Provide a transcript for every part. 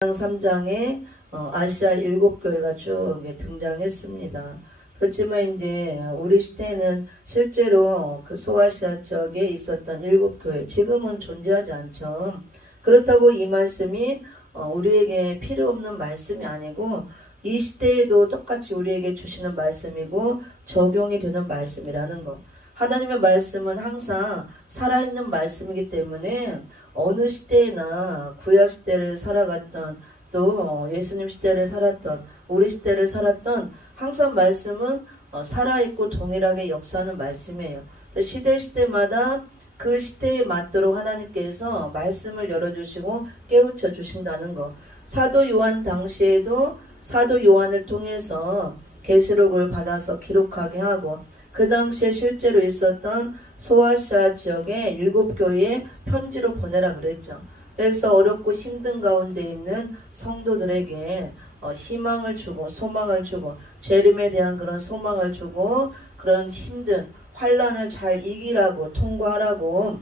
3장에 아시아 7교회가 쭉 등장했습니다. 그렇지만 이제 우리 시대에는 실제로 그 소아시아 지역에 있었던 7교회 지금은 존재하지 않죠. 그렇다고 이 말씀이 우리에게 필요 없는 말씀이 아니고 이 시대에도 똑같이 우리에게 주시는 말씀이고 적용이 되는 말씀이라는 것. 하나님의 말씀은 항상 살아있는 말씀이기 때문에 어느 시대나 구약 시대를 살아갔던 또 예수님 시대를 살았던 우리 시대를 살았던 항상 말씀은 살아있고 동일하게 역사하는 말씀이에요. 시대마다 그 시대에 맞도록 하나님께서 말씀을 열어주시고 깨우쳐 주신다는 것. 사도 요한 당시에도 사도 요한을 통해서 계시록을 받아서 기록하게 하고 그 당시에 실제로 있었던 소아시아 지역의 7교회에 편지로 보내라 그랬죠. 그래서 어렵고 힘든 가운데 있는 성도들에게 희망을 주고 소망을 주고 재림에 대한 그런 소망을 주고 그런 힘든 환난을 잘 이기라고 통과하라고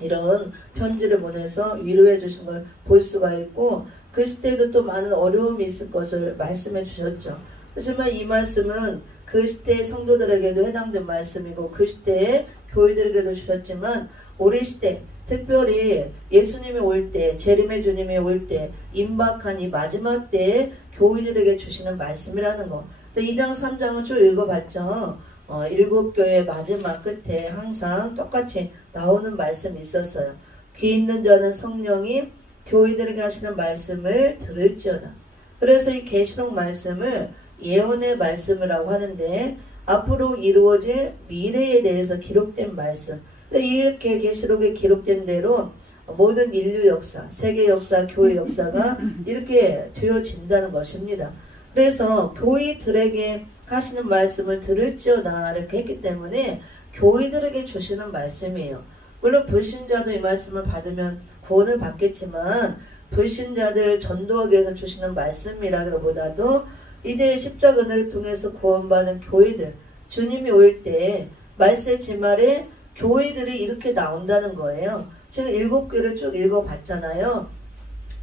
이런 편지를 보내서 위로해 주신 걸 볼 수가 있고 그 시대에도 또 많은 어려움이 있을 것을 말씀해 주셨죠. 하지만 이 말씀은 그 시대의 성도들에게도 해당된 말씀이고 그 시대의 교회들에게도 주셨지만 우리 시대 특별히 예수님이 올 때 재림의 주님이 올 때 임박한 이 마지막 때에 교회들에게 주시는 말씀이라는 거. 그래서 2장 3장은 쭉 읽어봤죠. 7교회 마지막 끝에 항상 똑같이 나오는 말씀이 있었어요. 귀 있는 자는 성령이 교회들에게 하시는 말씀을 들을지어다. 그래서 이 계시록 말씀을 예언의 말씀이라고 하는데 앞으로 이루어질 미래에 대해서 기록된 말씀. 이렇게 계시록에 기록된 대로 모든 인류 역사, 세계 역사, 교회 역사가 이렇게 되어진다는 것입니다. 그래서 교회들에게 하시는 말씀을 들을지어다 이렇게 했기 때문에 교회들에게 주시는 말씀이에요. 물론 불신자도 이 말씀을 받으면 구원을 받겠지만 불신자들 전도하기 위해서 주시는 말씀이라기보다도 이제 십자가 은혜를 통해서 구원받은 교회들 주님이 올 때 말세 지말에 교회들이 이렇게 나온다는 거예요. 지금 7교회를 쭉 읽어봤잖아요.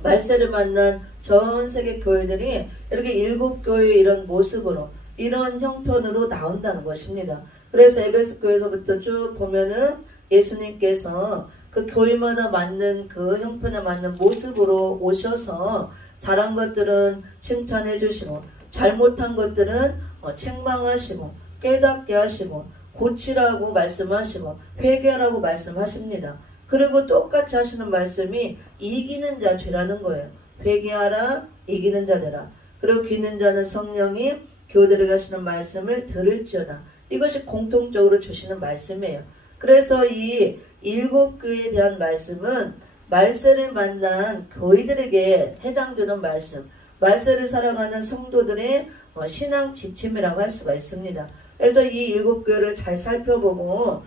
말세를 만난 전 세계 교회들이 이렇게 7교회의 이런 모습으로 이런 형편으로 나온다는 것입니다. 그래서 에베소 교회에서부터 쭉 보면은 예수님께서 그 교회마다 맞는 그 형편에 맞는 모습으로 오셔서 잘한 것들은 칭찬해 주시고 잘못한 것들은 책망하시고 깨닫게 하시고 고치라고 말씀하시고 회개하라고 말씀하십니다. 그리고 똑같이 하시는 말씀이 이기는 자 되라는 거예요. 회개하라 이기는 자 되라. 그리고 귀 있는 자는 성령이 교회들에게 하시는 말씀을 들을지어다. 이것이 공통적으로 주시는 말씀이에요. 그래서 이 7교회에 대한 말씀은 말세를 만난 교회들에게 해당되는 말씀, 말세를 살아가는 성도들의 신앙 지침이라고 할 수가 있습니다. 그래서 이 7교회를 잘 살펴보고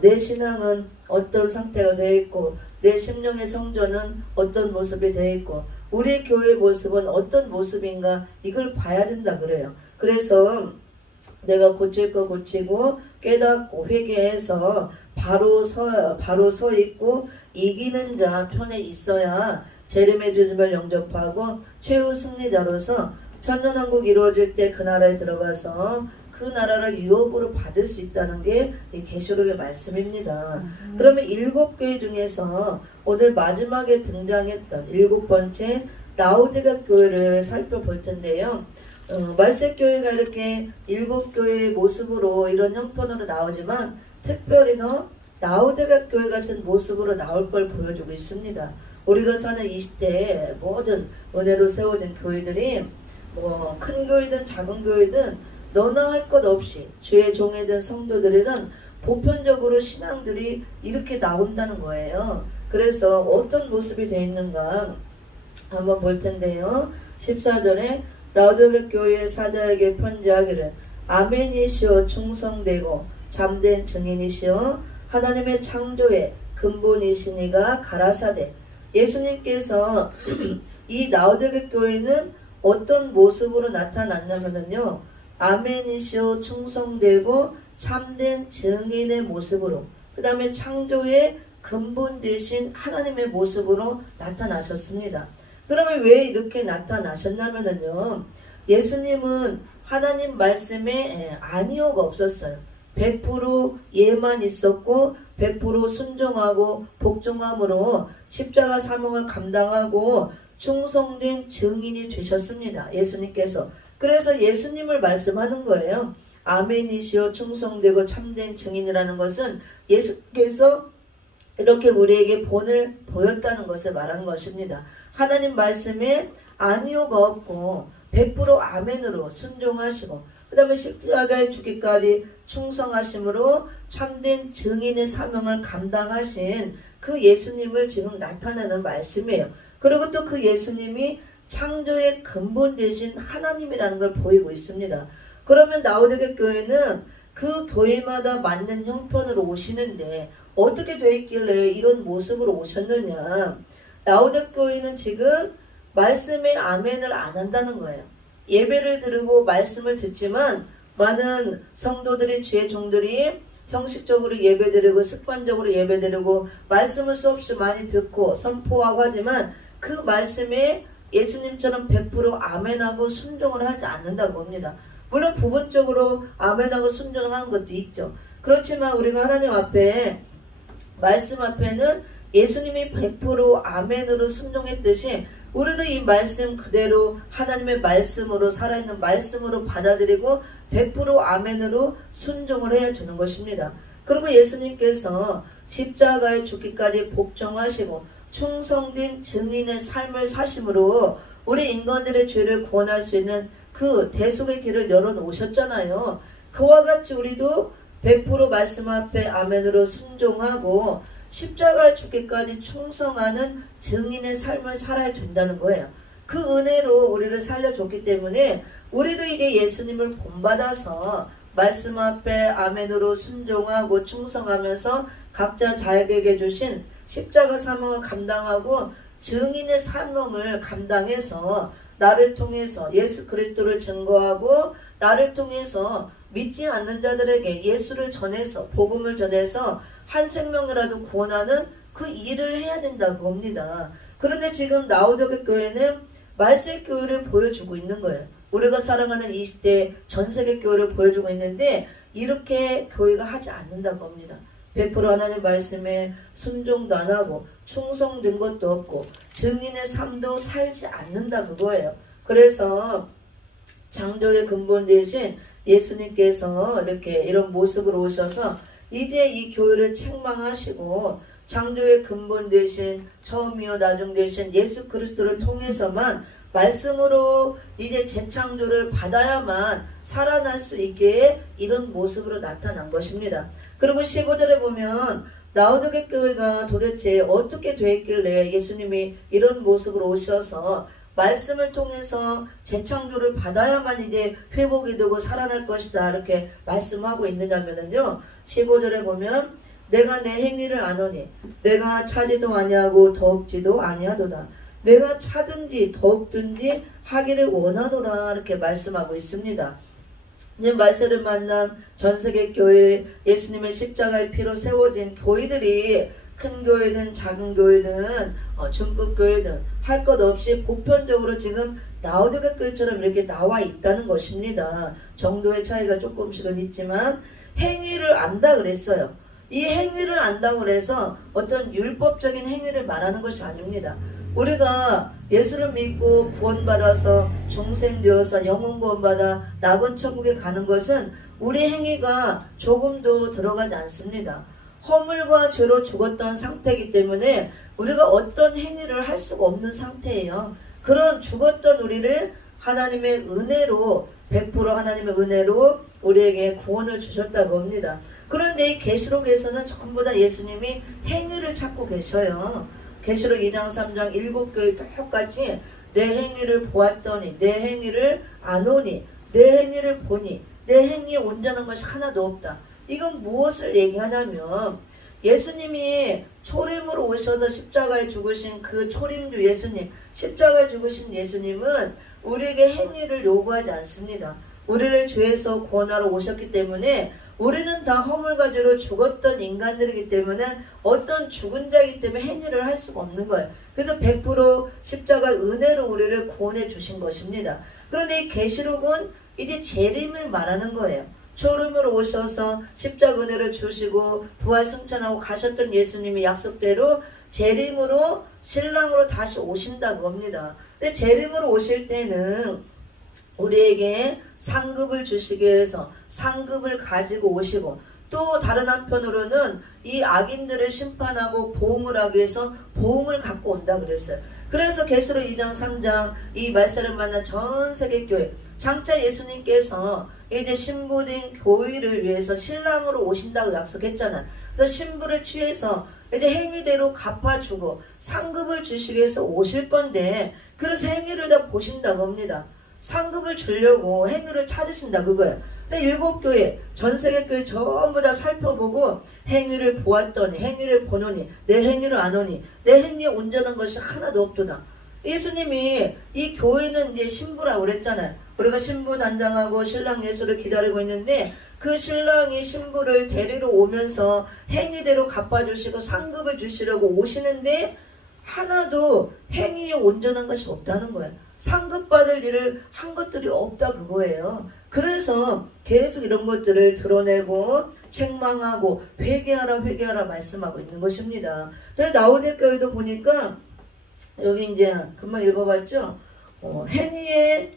내 신앙은 어떤 상태가 되어 있고 내 심령의 성전은 어떤 모습이 되어 있고 우리 교회의 모습은 어떤 모습인가 이걸 봐야 된다 그래요. 그래서 내가 고칠 거 고치고 깨닫고 회개해서 바로 서 있고 이기는 자 편에 있어야 재림의 주님을 영접하고 최후 승리자로서 천년왕국 이루어질 때 그 나라에 들어가서 그 나라를 유업으로 받을 수 있다는 게 이 계시록의 말씀입니다. 그러면 7교회 중에서 오늘 마지막에 등장했던 7번째 라오디가 교회를 살펴볼 텐데요. 말세교회가 이렇게 7교회의 모습으로 이런 형편으로 나오지만 특별히 더 라오디가 교회 같은 모습으로 나올 걸 보여주고 있습니다. 우리가 사는 이 시대에 모든 은혜로 세워진 교회들이 큰 교회든 작은 교회든 너나 할 것 없이 주의 종이든 성도들이든 보편적으로 신앙들이 이렇게 나온다는 거예요. 그래서 어떤 모습이 되어 있는가 한번 볼 텐데요. 14절에 라오디가 교회의 사자에게 편지하기를 아멘이시오 충성되고 잠든 증인이시오 하나님의 창조의 근본이시니가 가라사대. 예수님께서 이 라오디가 교회는 어떤 모습으로 나타났냐면요. 아멘이시오 충성되고 참된 증인의 모습으로 그 다음에 창조의 근본 되신 하나님의 모습으로 나타나셨습니다. 그러면 왜 이렇게 나타나셨냐면요. 예수님은 하나님 말씀에 아니오가 없었어요. 100% 예만 있었고 100% 순종하고 복종함으로 십자가 사명을 감당하고 충성된 증인이 되셨습니다. 예수님께서. 그래서 예수님을 말씀하는 거예요. 아멘이시오 충성되고 참된 증인이라는 것은 예수께서 이렇게 우리에게 본을 보였다는 것을 말하는 것입니다. 하나님 말씀에 아니오가 없고 100% 아멘으로 순종하시고 그 다음에 십자가에 죽기까지 충성하심으로 참된 증인의 사명을 감당하신 그 예수님을 지금 나타내는 말씀이에요. 그리고 또 그 예수님이 창조의 근본 되신 하나님이라는 걸 보이고 있습니다. 그러면 라오디게 교회는 그 교회마다 맞는 형편으로 오시는데 어떻게 돼 있길래 이런 모습으로 오셨느냐. 라오디게 교회는 지금 말씀에 아멘을 안 한다는 거예요. 예배를 드리고 말씀을 듣지만 많은 성도들이 주의 종들이 형식적으로 예배드리고 습관적으로 예배드리고 말씀을 수없이 많이 듣고 선포하고 하지만 그 말씀에 예수님처럼 100% 아멘하고 순종을 하지 않는다고 봅니다. 물론 부분적으로 아멘하고 순종하는 것도 있죠. 그렇지만 우리가 하나님 앞에 말씀 앞에는 예수님이 100% 아멘으로 순종했듯이 우리도 이 말씀 그대로 하나님의 말씀으로 살아있는 말씀으로 받아들이고 100% 아멘으로 순종을 해야 되는 것입니다. 그리고 예수님께서 십자가에 죽기까지 복종하시고 충성된 증인의 삶을 사심으로 우리 인간들의 죄를 구원할 수 있는 그 대속의 길을 열어놓으셨잖아요. 그와 같이 우리도 100% 말씀 앞에 아멘으로 순종하고 십자가에 죽기까지 충성하는 증인의 삶을 살아야 된다는 거예요. 그 은혜로 우리를 살려줬기 때문에 우리도 이제 예수님을 본받아서 말씀 앞에 아멘으로 순종하고 충성하면서 각자 자에게 주신 십자가 사명을 감당하고 증인의 사명을 감당해서 나를 통해서 예수 그리스도를 증거하고 나를 통해서 믿지 않는 자들에게 예수를 전해서 복음을 전해서 한 생명이라도 구원하는 그 일을 해야 된다고 봅니다. 그런데 지금 라오디게 교회는 말세 교회를 보여주고 있는 거예요. 우리가 사랑하는 이 시대 전세계 교회를 보여주고 있는데 이렇게 교회가 하지 않는다고 합니다. 100% 하나님 말씀에 순종도 안 하고 충성된 것도 없고 증인의 삶도 살지 않는다 그거예요. 그래서 창조의 근본 대신 예수님께서 이렇게 이런 모습으로 오셔서 이제 이 교회를 책망하시고 창조의 근본 대신 처음이요 나중 대신 예수 그리스도를 통해서만 말씀으로 이제 재창조를 받아야만 살아날 수 있게 이런 모습으로 나타난 것입니다. 그리고 15절에 보면 라오디게 교회가 도대체 어떻게 되었길래 예수님이 이런 모습으로 오셔서 말씀을 통해서 재창조를 받아야만 이제 회복이 되고 살아날 것이다 이렇게 말씀하고 있느냐면요 15절에 보면 내가 내 행위를 아노니 내가 차지도 아니하고 더욱지도 아니하도다 내가 차든지 더욱든지 하기를 원하노라 이렇게 말씀하고 있습니다. 이제 말세를 만난 전세계 교회 예수님의 십자가의 피로 세워진 교회들이 큰 교회든 작은 교회든 중급 교회든 할 것 없이 보편적으로 지금 라오디게 교회처럼 이렇게 나와 있다는 것입니다. 정도의 차이가 조금씩은 있지만 행위를 안다 그랬어요. 이 행위를 안다고 그래서 어떤 율법적인 행위를 말하는 것이 아닙니다. 우리가 예수를 믿고 구원받아서 중생되어서 영혼 구원받아 낙원 천국에 가는 것은 우리 행위가 조금도 들어가지 않습니다. 허물과 죄로 죽었던 상태이기 때문에 우리가 어떤 행위를 할 수가 없는 상태예요. 그런 죽었던 우리를 하나님의 은혜로 100% 하나님의 은혜로 우리에게 구원을 주셨다고 합니다. 그런데 이 계시록에서는 전부 다 예수님이 행위를 찾고 계셔요. 계시록 2장 3장 7교회 똑같이 내 행위를 보았더니 내 행위를 아노니 내 행위를 보니 내 행위에 온전한 것이 하나도 없다. 이건 무엇을 얘기하냐면 예수님이 초림으로 오셔서 십자가에 죽으신 그 초림주 예수님 십자가에 죽으신 예수님은 우리에게 행위를 요구하지 않습니다. 우리를 죄에서 구원하러 오셨기 때문에 우리는 다 허물가지로 죽었던 인간들이기 때문에 어떤 죽은 자이기 때문에 행위를 할 수가 없는 거예요. 그래서 100% 십자가 은혜로 우리를 구원해 주신 것입니다. 그런데 이 계시록은 이제 재림을 말하는 거예요. 초림으로 오셔서 십자가 은혜를 주시고 부활 승천하고 가셨던 예수님이 약속대로 재림으로 신랑으로 다시 오신다고 합니다. 근데 재림으로 오실 때는 우리에게 상급을 주시기 위해서 상급을 가지고 오시고, 또 다른 한편으로는 이 악인들을 심판하고 보응을 하기 위해서 보응을 갖고 온다 그랬어요. 그래서 계시록 2장 3장 이 말세를 만난 전 세계 교회, 장차 예수님께서 이제 신부된 교회를 위해서 신랑으로 오신다고 약속했잖아요. 그래서 신부를 취해서 이제 행위대로 갚아주고 상급을 주시기 위해서 오실 건데, 그래서 행위를 다 보신다고 합니다. 상급을 주려고 행위를 찾으신다 그거예요. 근데 7교회 전세계 교회 전부 다 살펴보고 행위를 보았더니, 행위를 보노니 내 행위를 아노니 내 행위에 온전한 것이 하나도 없도다. 예수님이 이 교회는 이제 신부라고 그랬잖아요. 우리가 신부 단장하고 신랑 예수를 기다리고 있는데, 그 신랑이 신부를 데리러 오면서 행위대로 갚아주시고 상급을 주시려고 오시는데 하나도 행위에 온전한 것이 없다는 거예요. 상급받을 일을 한 것들이 없다 그거예요. 그래서 계속 이런 것들을 드러내고 책망하고 회개하라 회개하라 말씀하고 있는 것입니다. 그래서 라오디게아도 보니까 여기 이제 금방 읽어봤죠. 행위에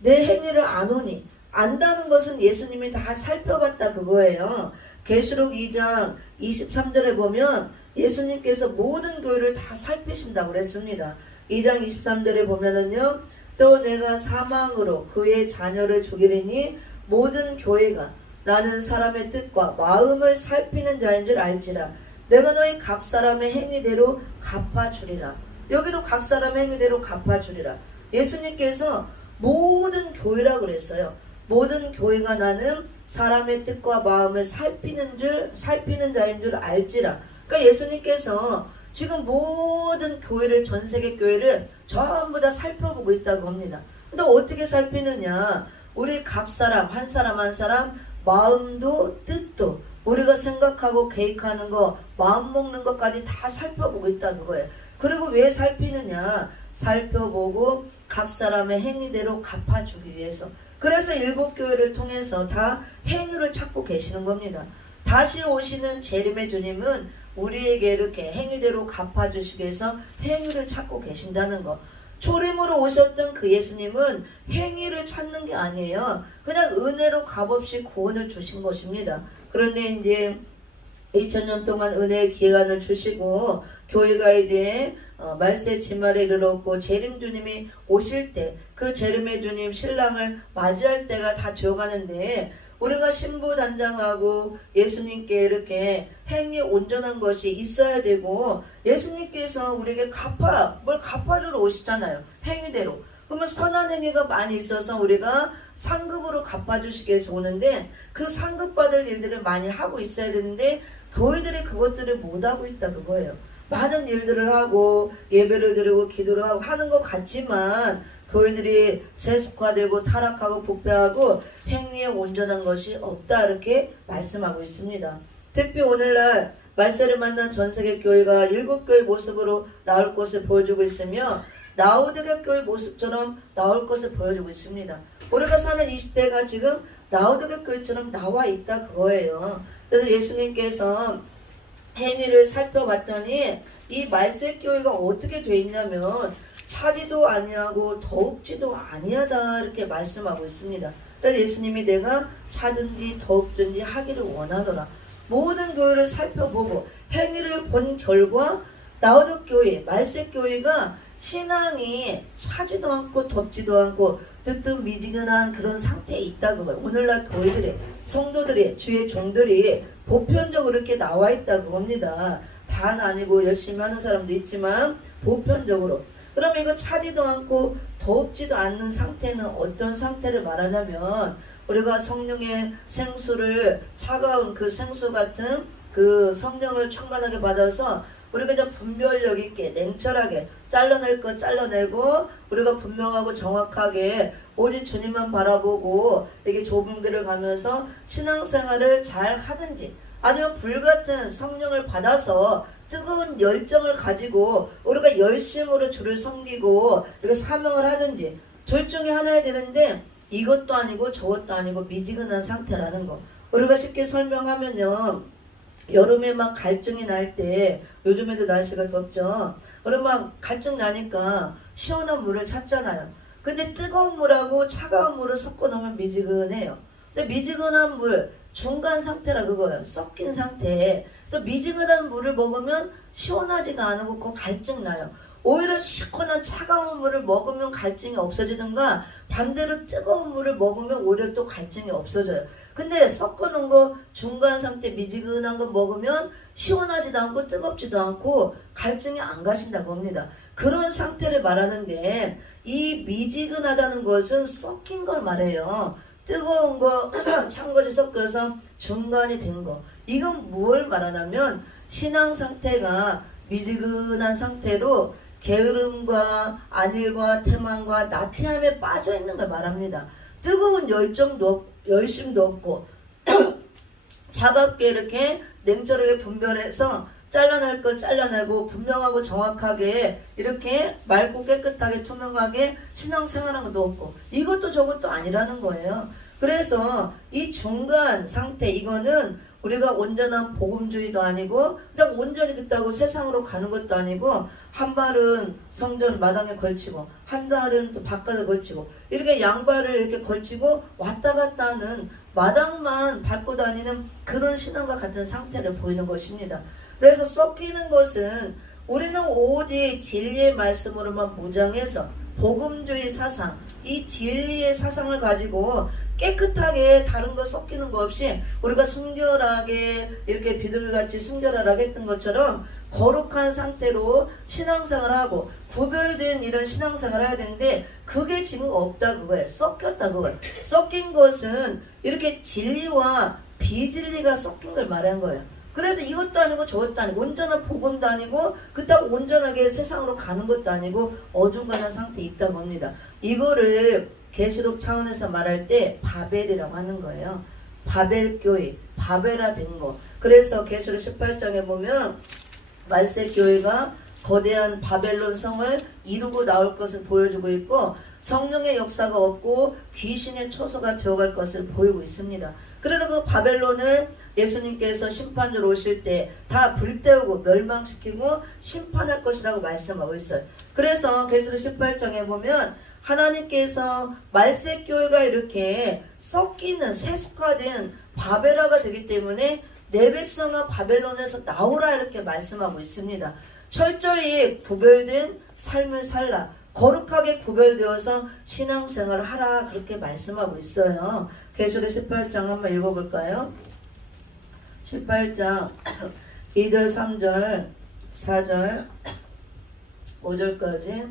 내 행위를 아노니, 안다는 것은 예수님이 다 살펴봤다 그거예요. 계시록 2장 23절에 보면 예수님께서 모든 교회를 다 살피신다고 그랬습니다. 2장 23절에 보면은요, 또 내가 사망으로 그의 자녀를 죽이리니 모든 교회가 나는 사람의 뜻과 마음을 살피는 자인 줄 알지라. 내가 너희 각 사람의 행위대로 갚아주리라. 여기도 각 사람의 행위대로 갚아주리라. 예수님께서 모든 교회라고 그랬어요. 모든 교회가 나는 사람의 뜻과 마음을 살피는 자인 줄 알지라. 그러니까 예수님께서 지금 모든 교회를, 전 세계 교회를 전부 다 살펴보고 있다고 합니다. 근데 어떻게 살피느냐? 우리 각 사람 한 사람 한 사람 마음도 뜻도, 우리가 생각하고 계획하는 거, 마음 먹는 것까지 다 살펴보고 있다는 거예요. 그리고 왜 살피느냐? 살펴보고 각 사람의 행위대로 갚아주기 위해서. 그래서 7교회를 통해서 다 행위를 찾고 계시는 겁니다. 다시 오시는 재림의 주님은 우리에게 이렇게 행위대로 갚아주시기 위해서 행위를 찾고 계신다는 거. 초림으로 오셨던 그 예수님은 행위를 찾는 게 아니에요. 그냥 은혜로 값없이 구원을 주신 것입니다. 그런데 이제 2000년 동안 은혜의 기간을 주시고 교회가 이제 말세 지말에 이르렀고 재림 주님이 오실 때 그 재림의 주님 신랑을 맞이할 때가 다 되어가는데, 우리가 신부 단장하고 예수님께 이렇게 행위 온전한 것이 있어야 되고, 예수님께서 우리에게 뭘 갚아주러 오시잖아요. 행위대로. 그러면 선한 행위가 많이 있어서 우리가 상급으로 갚아주시기 위해서 오는데, 그 상급 받을 일들을 많이 하고 있어야 되는데 교회들이 그것들을 못하고 있다 그거예요. 많은 일들을 하고 예배를 드리고 기도를 하고 하는 것 같지만 교회들이 세속화되고 타락하고 부패하고 행위에 온전한 것이 없다 이렇게 말씀하고 있습니다. 특히 오늘날 말세를 만난 전세계 교회가 7교회 모습으로 나올 것을 보여주고 있으며 라오디게아 교회 모습처럼 나올 것을 보여주고 있습니다. 우리가 사는 이 시대가 지금 라오디게아 교회처럼 나와 있다 그거예요. 그래서 예수님께서 행위를 살펴봤더니 이 말세 교회가 어떻게 돼 있냐면 차지도 아니하고 더욱지도 아니하다 이렇게 말씀하고 있습니다. 그래서 예수님이 내가 차든지 더욱든지 하기를 원하노라. 모든 교회를 살펴보고 행위를 본 결과 라오디게아 교회, 말세 교회가 신앙이 차지도 않고 덥지도 않고 뜨뜻미지근한 그런 상태에 있다고 봐요. 오늘날 교회들이, 성도들이, 주의 종들이 보편적으로 이렇게 나와 있다고 봅니다. 다는 아니고 열심히 하는 사람도 있지만 보편적으로. 그러면 이거 차지도 않고 더웁지도 않는 상태는 어떤 상태를 말하냐면, 우리가 성령의 생수를, 차가운 그 생수 같은 그 성령을 충만하게 받아서 우리가 이제 분별력 있게 냉철하게 잘라낼 거 잘라내고 우리가 분명하고 정확하게 오직 주님만 바라보고 이게 좁은 길을 가면서 신앙생활을 잘 하든지 아니면 불같은 성령을 받아서 뜨거운 열정을 가지고 우리가 열심으로 주를 섬기고 이렇게 사명을 하든지 둘 중에 하나야 되는데 이것도 아니고 저것도 아니고 미지근한 상태라는 거. 우리가 쉽게 설명하면요, 여름에 막 갈증이 날 때, 요즘에도 날씨가 덥죠. 그러면 막 갈증 나니까 시원한 물을 찾잖아요. 근데 뜨거운 물하고 차가운 물을 섞어 놓으면 미지근해요. 근데 미지근한 물 중간 상태라 그거예요. 섞인 상태. 그래서 미지근한 물을 먹으면 시원하지가 않고 그 갈증 나요. 오히려 시원한 차가운 물을 먹으면 갈증이 없어지든가 반대로 뜨거운 물을 먹으면 오히려 또 갈증이 없어져요. 근데 섞어놓은 거 중간 상태 미지근한 거 먹으면 시원하지도 않고 뜨겁지도 않고 갈증이 안 가신다고 합니다. 그런 상태를 말하는데 이 미지근하다는 것은 섞인 걸 말해요. 뜨거운 거, 찬 것이 섞여서 중간이 된 거. 이건 무엇을 말하냐면 신앙 상태가 미지근한 상태로 게으름과 안일과 태만과 나태함에 빠져 있는 걸 말합니다. 뜨거운 열심도 없고 차갑게 이렇게 냉철하게 분별해서 잘라낼 거 잘라내고 분명하고 정확하게 이렇게 맑고 깨끗하게 투명하게 신앙생활하는 것도 없고 이것도 저것도 아니라는 거예요. 그래서 이 중간 상태 이거는 우리가 온전한 복음주의도 아니고 그냥 온전히 됐다고 세상으로 가는 것도 아니고 한 발은 성전 마당에 걸치고 한 발은 또 바깥에 걸치고 이렇게 양발을 이렇게 걸치고 왔다 갔다 하는 마당만 밟고 다니는 그런 신앙과 같은 상태를 보이는 것입니다. 그래서 섞이는 것은 우리는 오직 진리의 말씀으로만 무장해서 복음주의 사상, 이 진리의 사상을 가지고 깨끗하게 다른 거 섞이는 거 없이 우리가 순결하게 이렇게 비둘기같이 순결하게 했던 것처럼 거룩한 상태로 신앙생활을 하고 구별된 이런 신앙생활을 해야 되는데 그게 지금 없다 그거예요. 섞였다 그거예요. 섞인 것은 이렇게 진리와 비진리가 섞인 걸 말하는 거예요. 그래서 이것도 아니고 저것도 아니고 온전한 복음도 아니고 그렇다고 온전하게 세상으로 가는 것도 아니고 어중간한 상태에 있다고 합니다. 이거를 계시록 차원에서 말할 때 바벨이라고 하는 거예요. 바벨교회, 바벨화된 거. 그래서 계시록 18장에 보면 말세교회가 거대한 바벨론 성을 이루고 나올 것을 보여주고 있고 성령의 역사가 없고 귀신의 초소가 되어갈 것을 보이고 있습니다. 그래도 그 바벨론은 예수님께서 심판으로 오실 때 다 불태우고 멸망시키고 심판할 것이라고 말씀하고 있어요. 그래서 계시록 18장에 보면 하나님께서 말세교회가 이렇게 섞이는 세속화된 바벨화가 되기 때문에 내 백성은 바벨론에서 나오라 이렇게 말씀하고 있습니다. 철저히 구별된 삶을 살라 거룩하게 구별되어서 신앙생활을 하라 그렇게 말씀하고 있어요. 계시록 18장 한번 읽어볼까요? 18장 2절 3절 4절 5절까지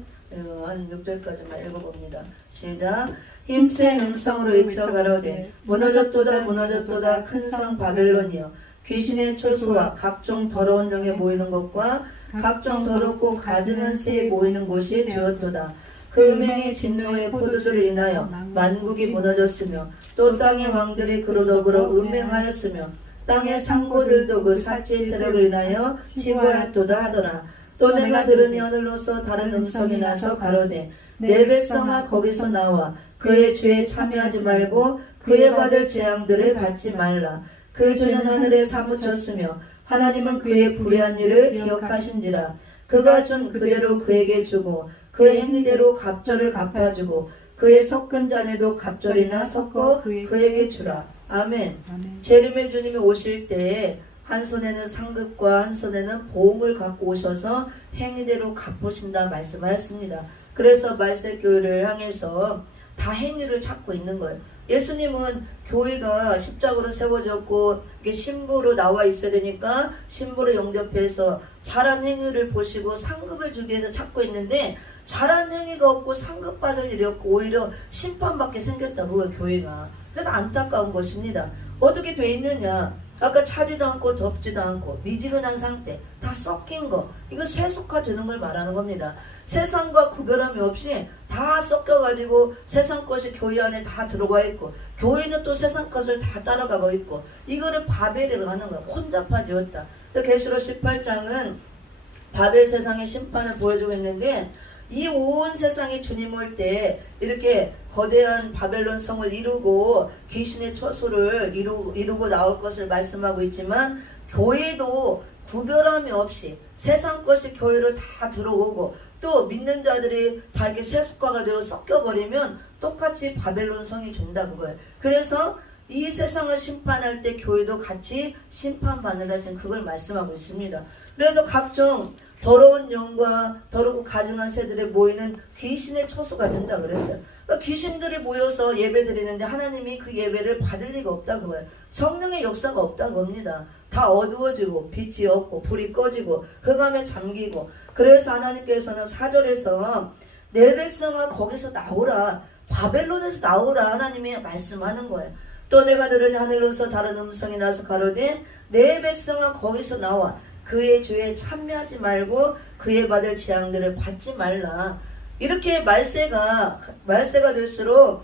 한 6절까지만 읽어봅니다. 시작. 힘센 음성으로 외쳐 가로되 무너졌도다 무너졌도다 큰 성 바벨론이여 귀신의 초소와 각종 더러운 영에 모이는 것과 각종 더럽고 가증한 새에 모이는 곳이 되었도다. 그 음행의 진노의 포도주를 인하여 만국이 무너졌으며 또 땅의 왕들이 그로 더불어 음행하였으며 땅의 상고들도 그 사치의 세력을 인하여 치부하였도다 하더라. 또 내가 들으니 하늘로서 다른 음성이 나서 가로되 내 백성아 거기서 나와 그의 죄에 참여하지 말고 그의 받을 재앙들을 받지 말라. 그 죄는 하늘에 사무쳤으며 하나님은 그의 불의한 일을 기억하신지라. 그가 준 그대로 그에게 주고 그의 행위대로 갑절을 갚아주고 그의 섞은 잔에도 갑절이나 섞어 그에게 주라. 아멘. 재림의 주님이 오실 때에 한 손에는 상급과 한 손에는 보응을 갖고 오셔서 행위대로 갚으신다 말씀하였습니다. 그래서 말세교회를 향해서 다 행위를 찾고 있는 거예요. 예수님은 교회가 십자가로 세워졌고 이게 신부로 나와 있어야 되니까 신부로 영접해서 잘한 행위를 보시고 상급을 주기 위해서 찾고 있는데 잘한 행위가 없고 상급 받을 일이 없고 오히려 심판받게 생겼다고 교회가. 그래서 안타까운 것입니다. 어떻게 돼 있느냐? 아까 차지도 않고 덥지도 않고 미지근한 상태, 다 섞인 거, 이거 세속화되는 걸 말하는 겁니다. 세상과 구별함이 없이 다 섞여가지고 세상 것이 교회 안에 다 들어가 있고, 교회는 또 세상 것을 다 따라가고 있고, 이거를 바벨이라고 하는 거야. 혼잡화되었다. 계시록 18장은 바벨 세상의 심판을 보여주고 있는데, 이 온 세상이 주님 올 때 이렇게 거대한 바벨론 성을 이루고 귀신의 처소를 이루고 나올 것을 말씀하고 있지만, 교회도 구별함이 없이 세상 것이 교회로 다 들어오고, 또 믿는 자들이 다 이렇게 세속화가 되어 섞여버리면 똑같이 바벨론 성이 된다 그거예요. 그래서 이 세상을 심판할 때 교회도 같이 심판받는다, 지금 그걸 말씀하고 있습니다. 그래서 각종 더러운 영과 더럽고 가증한 새들에 모이는 귀신의 처소가 된다 그랬어요. 그러니까 귀신들이 모여서 예배 드리는데 하나님이 그 예배를 받을 리가 없다 그거예요. 성령의 역사가 없다 그겁니다. 다 어두워지고 빛이 없고 불이 꺼지고 흑암에 잠기고. 그래서 하나님께서는 4절에서 내 백성아 거기서 나오라, 바벨론에서 나오라 하나님이 말씀하는 거예요. 또 내가 들으니 하늘로서 다른 음성이 나서 가로되 내 백성아 거기서 나와 그의 죄에 참여하지 말고 그의 받을 재앙들을 받지 말라. 이렇게 말세가 될수록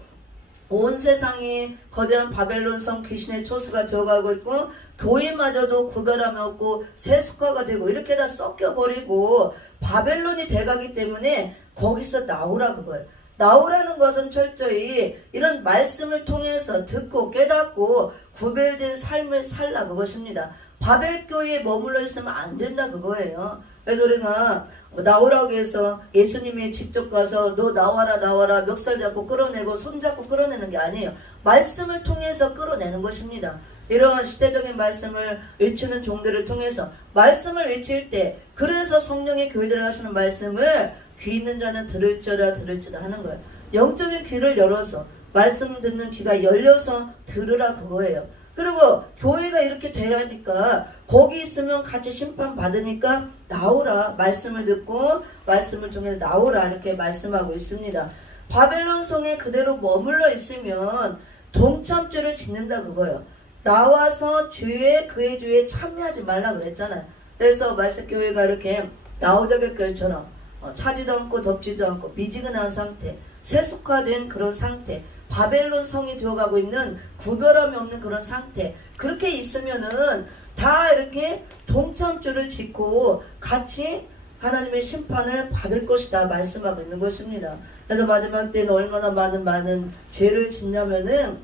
온 세상이 거대한 바벨론 성 귀신의 초수가 되어가고 있고, 교회마저도 구별함이 없고 세속화가 되고 이렇게 다 섞여버리고 바벨론이 돼가기 때문에 거기서 나오라 그걸. 나오라는 것은 철저히 이런 말씀을 통해서 듣고 깨닫고 구별된 삶을 살라 그것입니다. 바벨교회에 머물러 있으면 안 된다 그거예요. 그래서 우리가 나오라고 해서 예수님이 직접 가서 너 나와라 멱살 잡고 끌어내고 손잡고 끌어내는 게 아니에요. 말씀을 통해서 끌어내는 것입니다. 이런 시대적인 말씀을 외치는 종들을 통해서 말씀을 외칠 때, 그래서 성령의 교회들에 가시는 말씀을 귀 있는 자는 들을지어다 하는 거예요. 영적인 귀를 열어서 말씀 듣는 귀가 열려서 들으라 그거예요. 그리고 교회가 이렇게 돼야 하니까 거기 있으면 같이 심판 받으니까 나오라, 말씀을 듣고 말씀을 통해 나오라 이렇게 말씀하고 있습니다. 바벨론 성에 그대로 머물러 있으면 동참죄를 짓는다 그거예요. 나와서 그의 죄에 참여하지 말라 그랬잖아요. 그래서 말씀교회가 이렇게 라오디게아 교회처럼 차지도 않고 덥지도 않고 미지근한 상태, 세속화된 그런 상태, 바벨론 성이 되어가고 있는 구별함이 없는 그런 상태, 그렇게 있으면은 다 이렇게 동참죄를 짓고 같이 하나님의 심판을 받을 것이다 말씀하고 있는 것입니다. 그래서 마지막 때는 얼마나 많은 죄를 짓냐면은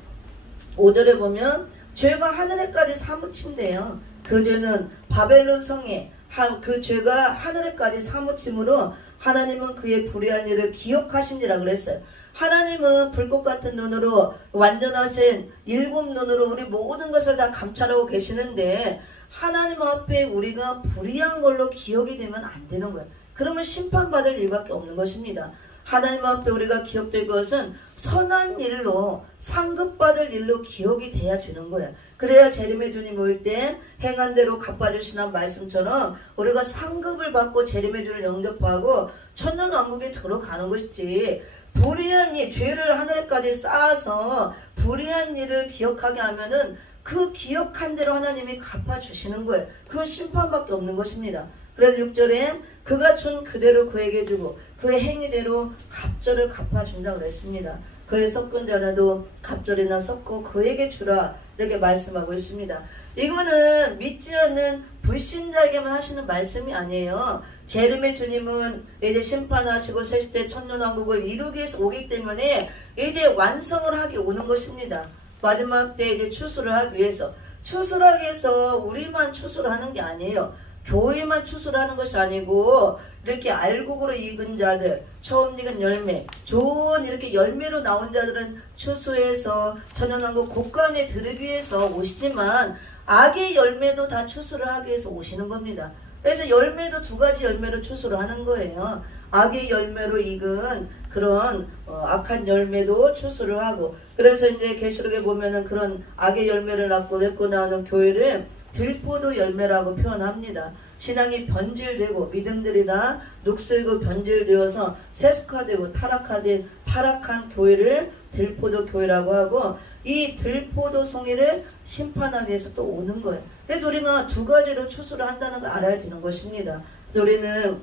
5절에 보면 죄가 하늘에까지 사무친대요. 그 죄는 바벨론 성에 그 죄가 하늘에까지 사무침으로 하나님은 그의 불의한 일을 기억하시니라 그랬어요. 하나님은 불꽃 같은 눈으로, 완전하신 7눈으로 우리 모든 것을 다 감찰하고 계시는데, 하나님 앞에 우리가 불의한 걸로 기억이 되면 안 되는 거예요. 그러면 심판받을 일밖에 없는 것입니다. 하나님 앞에 우리가 기억될 것은 선한 일로, 상급받을 일로 기억이 돼야 되는 거예요. 그래야 재림의 주님 올 때 행한 대로 갚아주시는 말씀처럼 우리가 상급을 받고 재림의 주를 영접하고 천년왕국에 들어가는 것이지, 불의한 일, 죄를 하늘에까지 쌓아서 불의한 일을 기억하게 하면은 그 기억한 대로 하나님이 갚아주시는 거예요. 그건 심판밖에 없는 것입니다. 그래서 6절에 그가 준 그대로 그에게 주고 그의 행위대로 갑절을 갚아준다고 그랬습니다. 그의 섞은 자라도 갑절이나 섞고 그에게 주라 이렇게 말씀하고 있습니다. 이거는 믿지 않는 불신자에게만 하시는 말씀이 아니에요. 재림의 주님은 이제 심판하시고 세시대 천년왕국을 이루기 위해서 오기 때문에 이제 완성을 하기 오는 것입니다. 마지막 때 이제 추수를 하기 위해서, 추수를 하기 위해서 우리만 추수를 하는 게 아니에요. 교회만 추수를 하는 것이 아니고 이렇게 알곡으로 익은 자들, 처음 익은 열매, 좋은 이렇게 열매로 나온 자들은 추수해서 천연왕국 곳간에 들으기 위해서 오시지만 악의 열매도 다 추수를 하기 위해서 오시는 겁니다. 그래서 열매도 2가지 열매로 추수를 하는 거예요. 악의 열매로 익은 그런 악한 열매도 추수를 하고, 그래서 이제 계시록에 보면은 그런 악의 열매를 맺고 나오는 교회를 들포도 열매라고 표현합니다. 신앙이 변질되고 믿음들이 다 녹슬고 변질되어서 세속화되고 타락한 교회를 들포도 교회라고 하고, 이 들포도 송이를 심판하기 위해서 또 오는 거예요. 그래서 우리가 두 가지로 추수를 한다는 걸 알아야 되는 것입니다. 그래서 우리는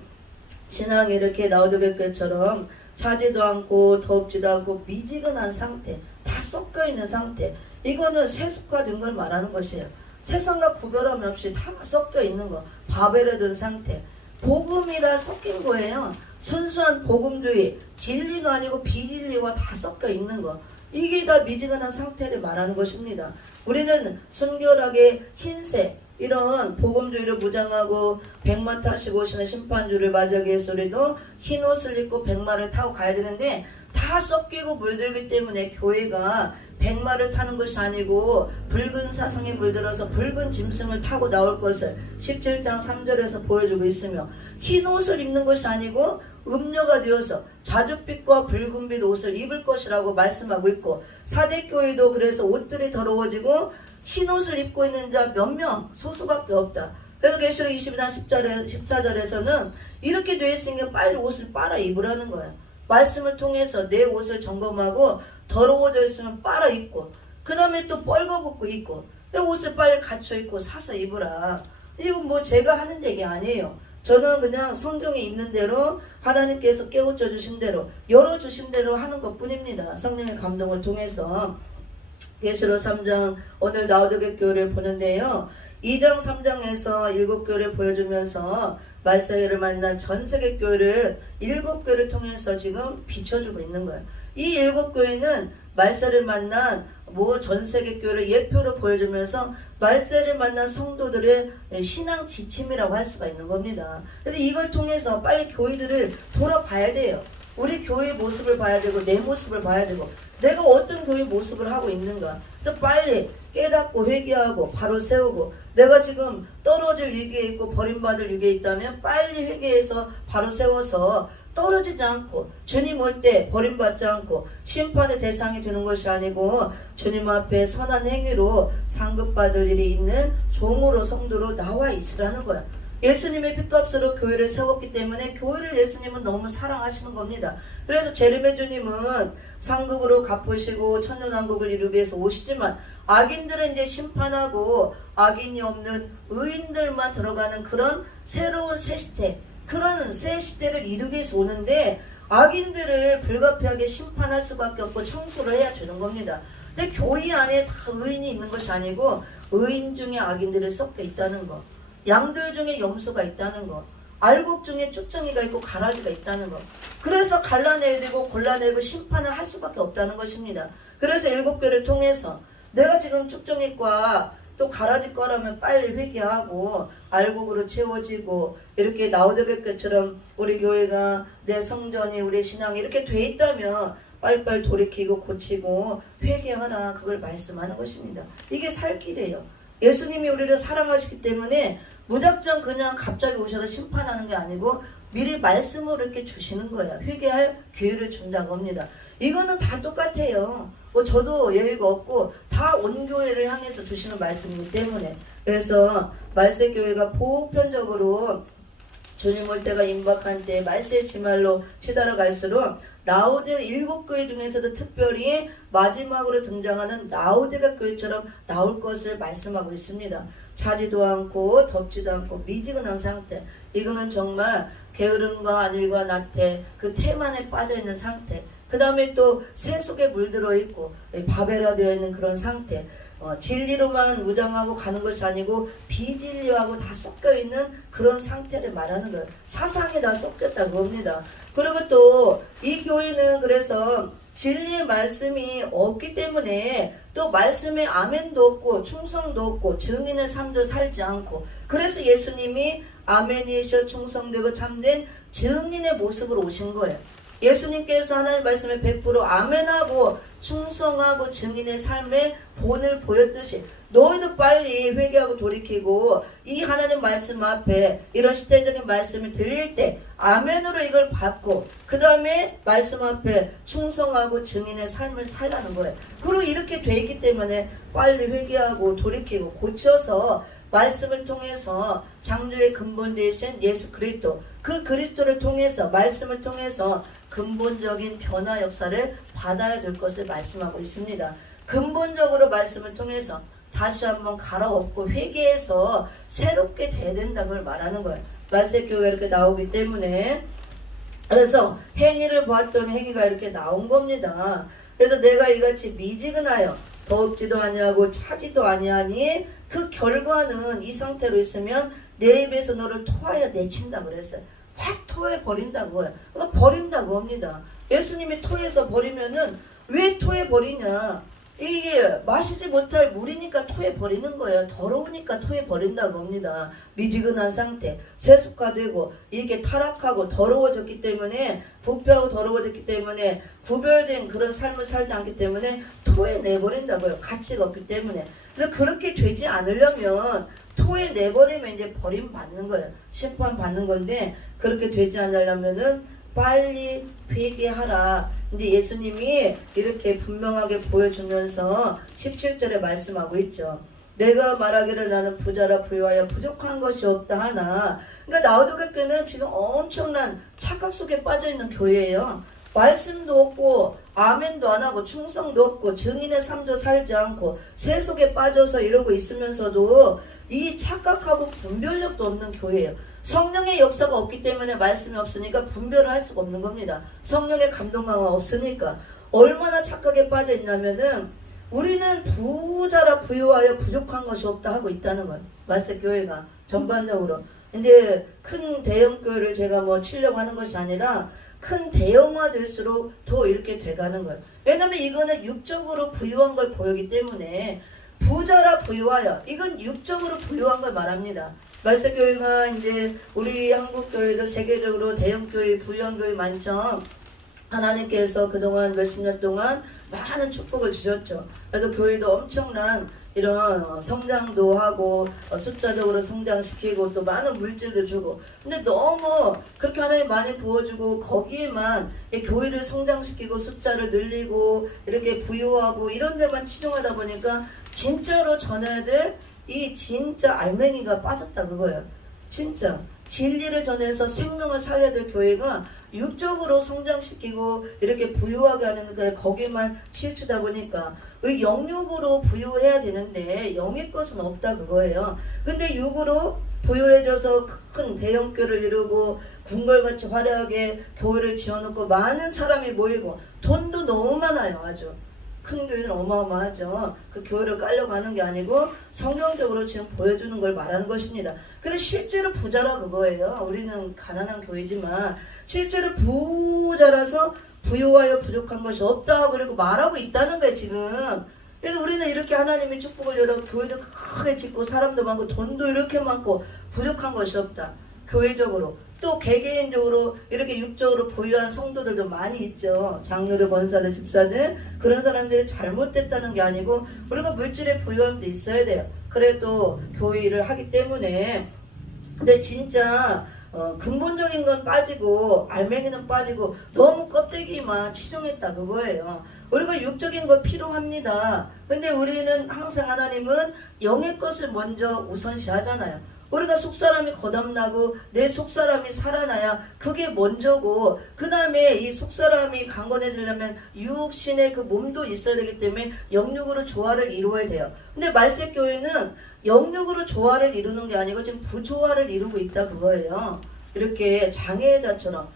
신앙이 이렇게 나우드교회처럼 차지도 않고 덥지도 않고 미지근한 상태, 다 섞여 있는 상태. 이거는 세속화된 걸 말하는 것이에요. 세상과 구별함 없이 다 섞여 있는 거. 바벨에 든 상태. 복음이 다 섞인 거예요. 순수한 복음주의, 진리가 아니고 비진리와 다 섞여 있는 거. 이게 다 미지근한 상태를 말하는 것입니다. 우리는 순결하게 흰색, 이런 복음주의를 무장하고 백마 타시고 오시는 심판주를 맞이하기 위해서 우리도 흰 옷을 입고 백마를 타고 가야 되는데, 다 섞이고 물들기 때문에 교회가 백마를 타는 것이 아니고 붉은 사성에 물들어서 붉은 짐승을 타고 나올 것을 17장 3절에서 보여주고 있으며, 흰 옷을 입는 것이 아니고 음녀가 되어서 자줏빛과 붉은빛 옷을 입을 것이라고 말씀하고 있고, 사대교회도 그래서 옷들이 더러워지고 흰 옷을 입고 있는 자 몇 명, 소수밖에 없다. 그래서 계시록 22장 14절에서는 이렇게 되어 있으니까 빨리 옷을 빨아 입으라는 거야. 말씀을 통해서 내 옷을 점검하고 더러워져 있으면 빨아 입고, 그 다음에 또 뻘거벗고 입고, 옷을 빨리 갖춰 입고 사서 입으라. 이건 뭐 제가 하는 얘기 아니에요. 저는 그냥 성경에 있는 대로 하나님께서 깨우쳐 주신 대로 열어주신 대로 하는 것 뿐입니다. 성령의 감동을 통해서. 계시록 3장 오늘 나우드교 교회를 보는데요, 2장 3장에서 7교회를 보여주면서 말세교를 만난 전세계 교회를 7교회를 통해서 지금 비춰주고 있는 거예요. 이 7교회는 말세를 만난 전세계 교회를 예표로 보여주면서 말세를 만난 성도들의 신앙 지침이라고 할 수가 있는 겁니다. 그래서 이걸 통해서 빨리 교회들을 돌아봐야 돼요. 우리 교회의 모습을 봐야 되고 내 모습을 봐야 되고 내가 어떤 교회 모습을 하고 있는가. 그래서 빨리 깨닫고 회개하고 바로 세우고, 내가 지금 떨어질 위기에 있고 버림받을 위기에 있다면 빨리 회개해서 바로 세워서 떨어지지 않고 주님 올 때 버림받지 않고 심판의 대상이 되는 것이 아니고 주님 앞에 선한 행위로 상급받을 일이 있는 종으로 성도로 나와 있으라는 거야. 예수님의 핏값으로 교회를 세웠기 때문에 교회를 예수님은 너무 사랑하시는 겁니다. 그래서 제르메 주님은 상급으로 갚으시고 천년왕국을 이루기 위해서 오시지만, 악인들은 이제 심판하고 악인이 없는 의인들만 들어가는 그런 새로운 새 시대, 그런 새 시대를 이루기 위해서 오는데, 악인들을 불가피하게 심판할 수밖에 없고 청소를 해야 되는 겁니다. 근데 교회 안에 다 의인이 있는 것이 아니고 의인 중에 악인들이 섞여 있다는 거, 양들 중에 염소가 있다는 거, 알곡 중에 쭉정이가 있고 가라지가 있다는 거. 그래서 갈라내야 되고 골라내고 심판을 할 수밖에 없다는 것입니다. 그래서 7교회를 통해서 내가 지금 쭉정이과 또 가라지과라면 빨리 회개하고 알곡으로 채워지고, 이렇게 나우드교회처럼 우리 교회가 내 성전이 우리 신앙이 이렇게 돼 있다면 빨리빨리 돌이키고 고치고 회개하라, 그걸 말씀하는 것입니다. 이게 살 길이에요. 예수님이 우리를 사랑하시기 때문에 무작정 그냥 갑자기 오셔서 심판하는 게 아니고 미리 말씀으로 이렇게 주시는 거야. 회개할 기회를 준다고 합니다. 이거는 다 똑같아요. 저도 여유가 없고 다 온 교회를 향해서 주시는 말씀이기 때문에. 그래서 말세교회가 보편적으로 주님 올 때가 임박한 때 말세 지말로 치달아 갈수록 라오디가 7교회 중에서도 특별히 마지막으로 등장하는 라오디가 교회처럼 나올 것을 말씀하고 있습니다. 차지도 않고 덥지도 않고 미지근한 상태. 이거는 정말 게으름과 안일과 나태, 그 태만에 빠져있는 상태. 그 다음에 또 새 속에 물들어 있고 바벨화 되어 있는 그런 상태. 진리로만 무장하고 가는 것이 아니고 비진리하고 다 섞여 있는 그런 상태를 말하는 거예요. 사상이 다 섞였다고 합니다. 그리고 또 이 교회는 그래서 진리의 말씀이 없기 때문에 또 말씀에 아멘도 없고 충성도 없고 증인의 삶도 살지 않고, 그래서 예수님이 아멘이셔 충성되고 참된 증인의 모습으로 오신 거예요. 예수님께서 하나님 말씀에 100% 아멘하고 충성하고 증인의 삶의 본을 보였듯이 너희도 빨리 회개하고 돌이키고 이 하나님 말씀 앞에 이런 시대적인 말씀이 들릴 때 아멘으로 이걸 받고 그 다음에 말씀 앞에 충성하고 증인의 삶을 살라는 거예요. 그리고 이렇게 돼 있기 때문에 빨리 회개하고 돌이키고 고쳐서 말씀을 통해서 창조의 근본 되신 예수 그리스도, 그 그리스도를 통해서 말씀을 통해서 근본적인 변화 역사를 받아야 될 것을 말씀하고 있습니다. 근본적으로 말씀을 통해서 다시 한번 갈아엎고 회개해서 새롭게 돼야 된다 그걸 말하는 거예요. 말세교회가 이렇게 나오기 때문에. 그래서 행위를 보았더니 행위가 이렇게 나온 겁니다. 그래서 내가 이같이 미지근하여 더럽지도 아니하고 차지도 아니하니 그 결과는 이 상태로 있으면 내 입에서 너를 토하여 내친다 그랬어요. 확 토해 버린다고요. 그러니까 버린다고 합니다. 예수님이 토해서 버리면은 왜 토해 버리냐? 이게 마시지 못할 물이니까 토해 버리는 거예요. 더러우니까 토해 버린다고 합니다. 미지근한 상태, 세속화되고 이게 타락하고 더러워졌기 때문에 부패하고 더러워졌기 때문에 구별된 그런 삶을 살지 않기 때문에 토해내버린다고요. 가치가 없기 때문에. 근데 그렇게 되지 않으려면 토해내버리면 이제 버림받는 거예요. 심판받는 건데 그렇게 되지 않으려면은 빨리 회개하라. 이제 예수님이 이렇게 분명하게 보여주면서 17절에 말씀하고 있죠. 내가 말하기를 나는 부자라 부유하여 부족한 것이 없다 하나. 그러니까 라우디게교는 지금 엄청난 착각 속에 빠져있는 교회예요. 말씀도 없고 아멘도 안 하고 충성도 없고 증인의 삶도 살지 않고 세속에 빠져서 이러고 있으면서도 이 착각하고 분별력도 없는 교회예요. 성령의 역사가 없기 때문에 말씀이 없으니까 분별을 할 수가 없는 겁니다. 성령의 감동감이 없으니까. 얼마나 착각에 빠져 있냐면은 우리는 부자라 부유하여 부족한 것이 없다 하고 있다는 거예요. 말세교회가 전반적으로. 근데 큰 대형교회를 제가 뭐 치려고 하는 것이 아니라 큰 대형화 될수록 더 이렇게 돼가는 거예요. 왜냐면 이거는 육적으로 부유한 걸 보이기 때문에 부자라 부유하여 이건 육적으로 부유한 걸 말합니다. 말세교회가 이제 우리 한국교회도 세계적으로 대형교회 부유한 교회 많죠. 하나님께서 그동안 몇십 년 동안 많은 축복을 주셨죠. 그래서 교회도 엄청난 이런 성장도 하고 숫자적으로 성장시키고 또 많은 물질도 주고. 근데 너무 그렇게 하나님 많이 부어주고 거기에만 교회를 성장시키고 숫자를 늘리고 이렇게 부유하고 이런 데만 치중하다 보니까 진짜로 전해야 될 이 진짜 알맹이가 빠졌다 그거예요. 진짜 진리를 전해서 생명을 살려야 될 교회가 육적으로 성장시키고 이렇게 부유하게 하는데 거기만 치우치다 보니까 영육으로 부유해야 되는데 영의 것은 없다 그거예요. 근데 육으로 부유해져서 큰 대형교를 이루고 궁궐같이 화려하게 교회를 지어놓고 많은 사람이 모이고 돈도 너무 많아요. 아주 큰 교회는 어마어마하죠. 그 교회를 깔려가는 게 아니고 성경적으로 지금 보여주는 걸 말하는 것입니다. 근데 실제로 부자라 그거예요. 우리는 가난한 교회지만 실제로 부자라서 부유하여 부족한 것이 없다 그리고 말하고 있다는 거예요 지금. 그래서 우리는 이렇게 하나님이 축복을 여다 교회도 크게 짓고 사람도 많고 돈도 이렇게 많고 부족한 것이 없다. 교회적으로 또 개개인적으로 이렇게 육적으로 부유한 성도들도 많이 있죠. 장로들, 권사들, 집사들 그런 사람들이 잘못됐다는 게 아니고 우리가 물질의 부유함도 있어야 돼요. 그래도 교회 일을 하기 때문에. 근데 진짜 근본적인 건 빠지고 알맹이는 빠지고 너무 껍데기만 치중했다 그거예요. 우리가 육적인 거 필요합니다. 근데 우리는 항상 하나님은 영의 것을 먼저 우선시하잖아요. 우리가 속사람이 거듭나고 내 속사람이 살아나야 그게 먼저고 그 다음에 이 속사람이 강건해지려면 육신의 그 몸도 있어야 되기 때문에 영육으로 조화를 이루어야 돼요. 근데 말세교회는 영육으로 조화를 이루는 게 아니고 지금 부조화를 이루고 있다 그거예요. 이렇게 장애자처럼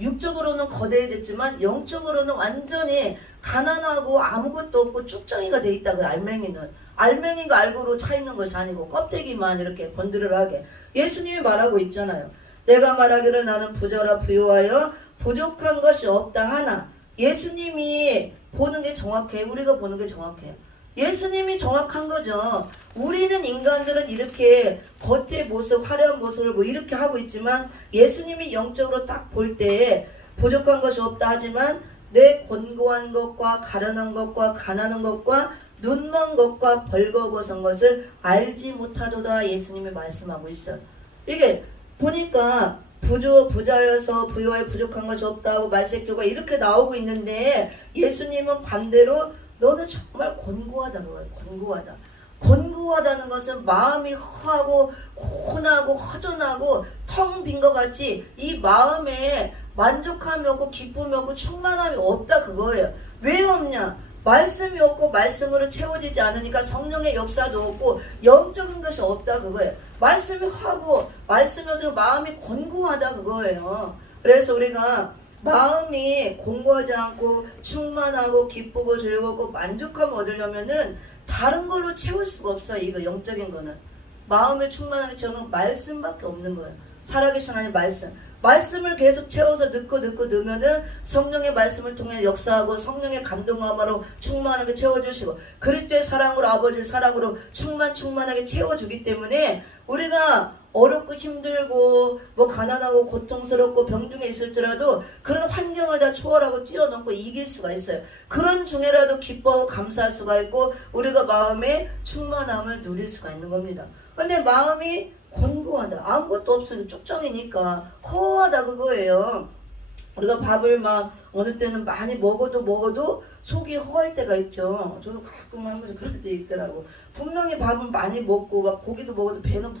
육적으로는 거대해졌지만 영적으로는 완전히 가난하고 아무것도 없고 쭉정이가 돼 있다 그 알맹이는. 알맹이가 알고로 차 있는 것이 아니고 껍데기만 이렇게 번드르르하게. 예수님이 말하고 있잖아요. 내가 말하기를 나는 부자라 부유하여 부족한 것이 없다 하나. 예수님이 보는 게 정확해. 우리가 보는 게 정확해요. 예수님이 정확한 거죠. 우리는 인간들은 이렇게 겉의 모습, 화려한 모습을 뭐 이렇게 하고 있지만 예수님이 영적으로 딱 볼 때 부족한 것이 없다 하지만 내 곤고한 것과 가련한 것과 가난한 것과 눈먼 것과 벌거벗은 것을 알지 못하도다 예수님이 말씀하고 있어요. 이게 보니까 부자여서 부유하여 부족한 것이 없다고 말세교가 이렇게 나오고 있는데 예수님은 반대로 너는 정말 곤고하다 그거예요. 곤고하다. 곤고하다는 것은 마음이 허하고 고나고 허전하고 텅 빈 것 같이 이 마음에 만족함이 없고 기쁨이 없고 충만함이 없다 그거예요. 왜 없냐? 말씀이 없고 말씀으로 채워지지 않으니까 성령의 역사도 없고 영적인 것이 없다 그거예요. 말씀이 하고 말씀이 없으면 마음이 곤고하다 그거예요. 그래서 우리가 마음이 공고하지 않고 충만하고 기쁘고 즐겁고 만족함을 얻으려면은 다른 걸로 채울 수가 없어요. 이거 영적인 거는 마음을 충만하게 채우는 말씀밖에 없는 거예요. 살아계신 하나님 말씀을 계속 채워서 넣고 넣으면은 성령의 말씀을 통해 역사하고 성령의 감동함으로 충만하게 채워주시고 그리스도의 사랑으로 아버지의 사랑으로 충만하게 채워주기 때문에 우리가 어렵고 힘들고 뭐 가난하고 고통스럽고 병중에 있을지라도 그런 환경을 다 초월하고 뛰어넘고 이길 수가 있어요. 그런 중에라도 기뻐하고 감사할 수가 있고 우리가 마음의 충만함을 누릴 수가 있는 겁니다. 근데 마음이 곤고하다. 아무것도 없으니 쭉정이니까 허하다 그거예요. 우리가 밥을 막 어느 때는 많이 먹어도 속이 허할 때가 있죠. 저도 가끔 한 번씩 그럴 때 있더라고. 분명히 밥을 많이 먹고 막 고기도 먹어도 배는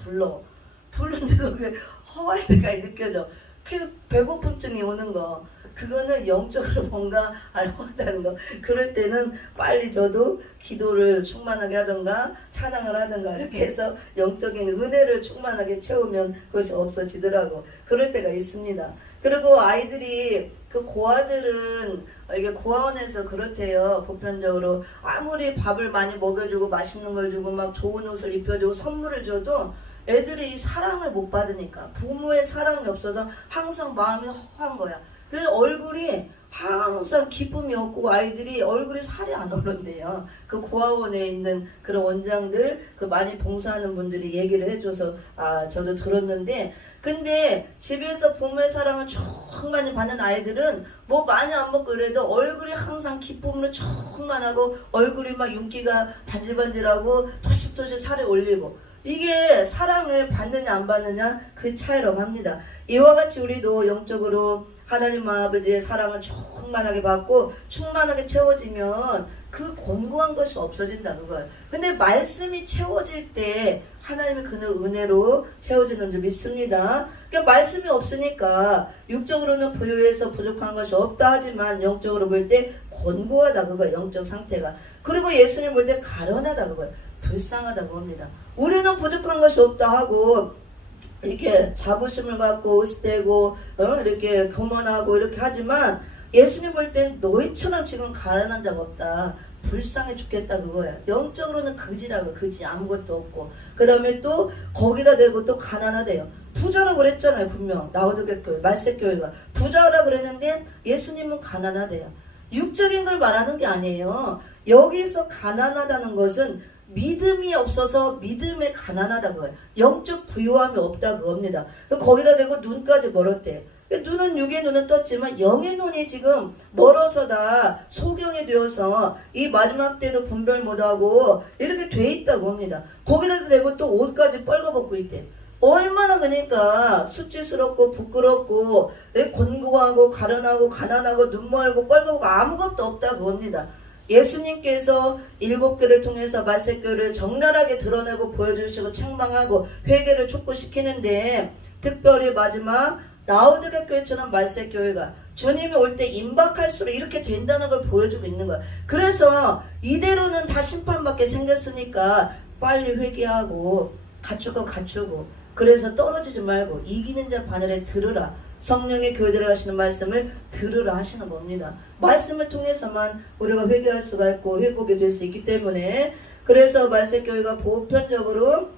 부른데도 그게 허할 때가 느껴져. 그 배고픔증이 오는 거. 그거는 영적으로 뭔가 허하다는 거. 그럴 때는 빨리 저도 기도를 충만하게 하든가 찬양을 하든가 이렇게 해서 영적인 은혜를 충만하게 채우면 그것이 없어지더라고. 그럴 때가 있습니다. 그리고 아이들이 그 고아들은 이게 고아원에서 그렇대요. 보편적으로 아무리 밥을 많이 먹여주고 맛있는 걸 주고 막 좋은 옷을 입혀주고 선물을 줘도 애들이 사랑을 못 받으니까 부모의 사랑이 없어서 항상 마음이 허한 거야. 그래서 얼굴이 항상 기쁨이 없고 아이들이 얼굴이 살이 안 오른대요. 그 고아원에 있는 그런 원장들 그 많이 봉사하는 분들이 얘기를 해줘서 저도 들었는데 근데 집에서 부모의 사랑을 충만히 받는 아이들은 뭐 많이 안 먹고 그래도 얼굴이 항상 기쁨으로 충만하고 얼굴이 막 윤기가 반질반질하고 토식토식 살이 올리고 이게 사랑을 받느냐 안 받느냐 그 차이라고 합니다. 이와 같이 우리도 영적으로 하나님 아버지의 사랑을 충만하게 받고 충만하게 채워지면 그 곤고한 것이 없어진다 그걸. 근데 말씀이 채워질 때 하나님의 그 은혜로 채워지는 줄 믿습니다. 그러니까 말씀이 없으니까 육적으로는 부유해서 부족한 것이 없다 하지만 영적으로 볼 때 곤고하다 그거예요. 영적 상태가. 그리고 예수님 볼 때 가련하다 그거예요. 불쌍하다 그겁니다. 우리는 부족한 것이 없다 하고 이렇게 자부심을 갖고 으스대고 이렇게 교만하고 이렇게 하지만 예수님 볼 땐 너희처럼 지금 가난한 자가 없다. 불쌍해 죽겠다 그거야. 영적으로는 그지라고 그지 아무것도 없고 그 다음에 또 거기다 대고 또 가난하대요. 부자라고 그랬잖아요. 분명 라오디게 교회 말세교회가 부자라고 그랬는데 예수님은 가난하대요. 육적인 걸 말하는 게 아니에요. 여기서 가난하다는 것은 믿음이 없어서 믿음에 가난하다 그거예요. 영적 부유함이 없다 그겁니다. 거기다 대고 눈까지 멀었대. 눈은 육의 눈은 떴지만 영의 눈이 지금 멀어서 다 소경이 되어서 이 마지막 때도 분별 못하고 이렇게 돼 있다고 합니다. 거기다 대고 또 옷까지 뻘거벗고 있대. 얼마나 그러니까 수치스럽고 부끄럽고 곤고하고 가련하고 가난하고 눈 멀고 뻘거벗고 아무것도 없다 그겁니다. 예수님께서 7교를 통해서 말세교를 적나라하게 드러내고 보여주시고 책망하고 회개를 촉구시키는데 특별히 마지막 라오디게 교회처럼 말세교회가 주님이 올 때 임박할수록 이렇게 된다는 걸 보여주고 있는 거야. 그래서 이대로는 다 심판받게 생겼으니까 빨리 회개하고 갖추고 그래서 떨어지지 말고 이기는 자 반열에 들으라. 성령의 교회들에 하시는 말씀을 들으라 하시는 겁니다. 말씀을 통해서만 우리가 회개할 수가 있고 회복이 될 수 있기 때문에 그래서 말세교회가 보편적으로